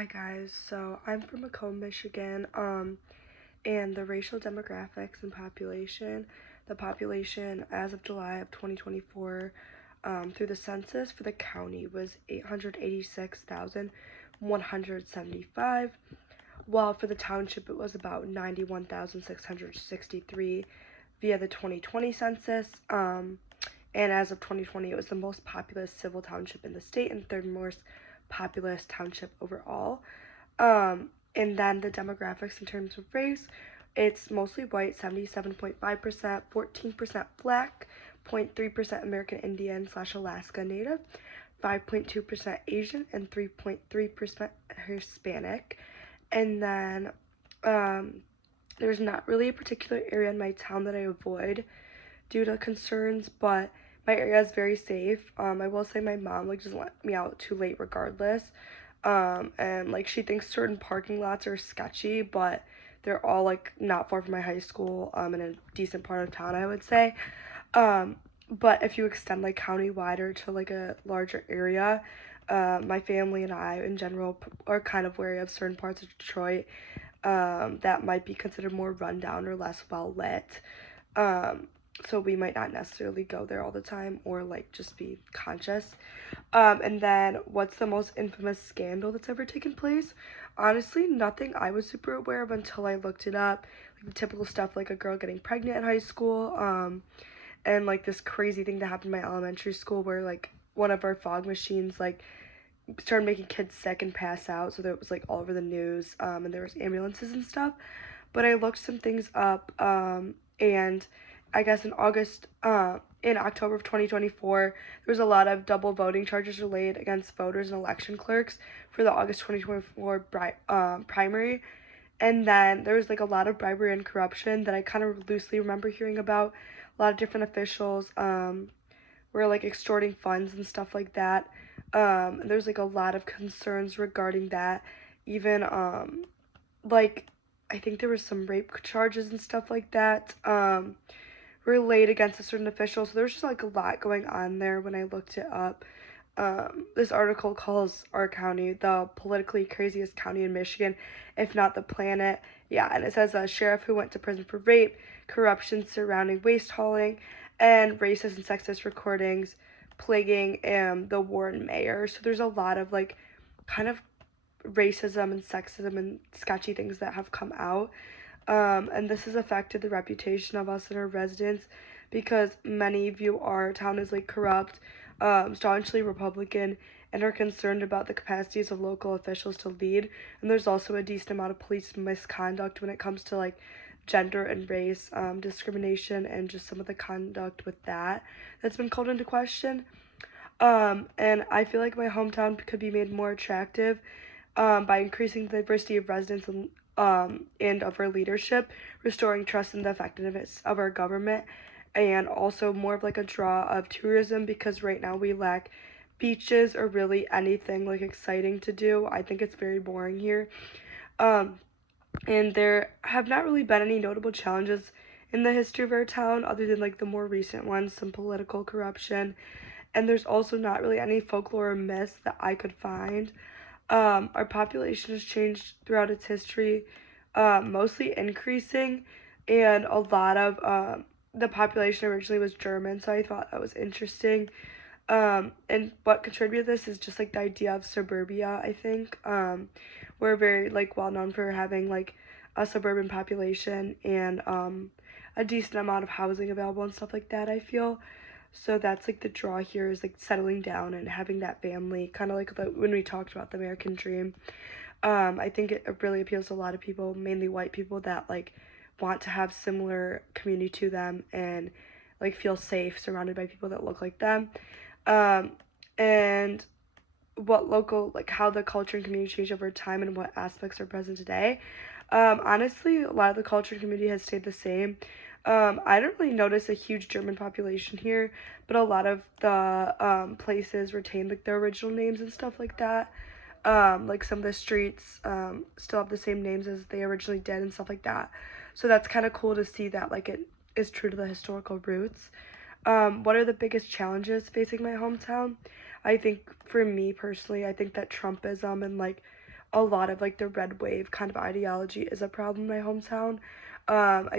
Hi guys, so I'm from Macomb, Michigan, and the racial demographics and the population as of July of 2024 through the census for the county was 886,175, while for the township it was about 91,663 via the 2020 census, and as of 2020 it was the most populous civil township in the state and third most populous township overall. And then the demographics in terms of race, it's mostly white, 77.5%, 14% black, 0.3% American Indian / Alaska Native, 5.2% Asian, and 3.3% Hispanic. And then there's not really a particular area in my town that I avoid due to concerns, but my area is very safe. I will say my mom doesn't let me out too late regardless. And she thinks certain parking lots are sketchy, but they're all not far from my high school, in a decent part of town, I would say. But if you extend county-wide or to a larger area, my family and I in general are kind of wary of certain parts of Detroit that might be considered more rundown or less well lit. So we might not necessarily go there all the time or just be conscious. And then what's the most infamous scandal that's ever taken place? Honestly, nothing I was super aware of until I looked it up. The typical stuff a girl getting pregnant in high school, and this crazy thing that happened in my elementary school where one of our fog machines started making kids sick and pass out, so that it was all over the news, and there was ambulances and stuff. But I looked some things up, and I guess in October of 2024, there was a lot of double voting charges laid against voters and election clerks for the August 2024 primary. And then there was a lot of bribery and corruption that I kind of loosely remember hearing about. A lot of different officials were extorting funds and stuff like that. And there's a lot of concerns regarding that. Even I think there was some rape charges and stuff like that were laid against a certain official. So there's just a lot going on there when I looked it up. This article calls our county the politically craziest county in Michigan, if not the planet. Yeah, and it says a sheriff who went to prison for rape, corruption surrounding waste hauling, and racist and sexist recordings plaguing the Warren mayor. So there's a lot of kind of racism and sexism and sketchy things that have come out. And this has affected the reputation of us and our residents because many view our town as corrupt, staunchly Republican, and are concerned about the capacities of local officials to lead. And there's also a decent amount of police misconduct when it comes to gender and race discrimination and just some of the conduct with that's been called into question. And I feel like my hometown could be made more attractive by increasing the diversity of residents and of our leadership, restoring trust in the effectiveness of our government, and also more of a draw of tourism, because right now we lack beaches or really anything exciting to do. I think it's very boring here. And there have not really been any notable challenges in the history of our town other than the more recent ones, some political corruption. And there's also not really any folklore or myths that I could find. Our population has changed throughout its history, mostly increasing, and a lot of the population originally was German, so I thought that was interesting. And what contributed to this is just the idea of suburbia, I think. We're very well known for having a suburban population and a decent amount of housing available and stuff like that, I feel. So that's the draw here is settling down and having that family, kind of when we talked about the American dream. I think it really appeals to a lot of people, mainly white people, that want to have similar community to them and feel safe surrounded by people that look like them. And what local how the culture and community change over time and what aspects are present today. Honestly, a lot of the culture and community has stayed the same. I don't really notice a huge German population here, but a lot of the places retain their original names and stuff like that. Some of the streets still have the same names as they originally did and stuff like that. So that's kind of cool to see that it is true to the historical roots. What are the biggest challenges facing my hometown? I think for me personally, I think that Trumpism and a lot of like the red wave kind of ideology is a problem in my hometown. I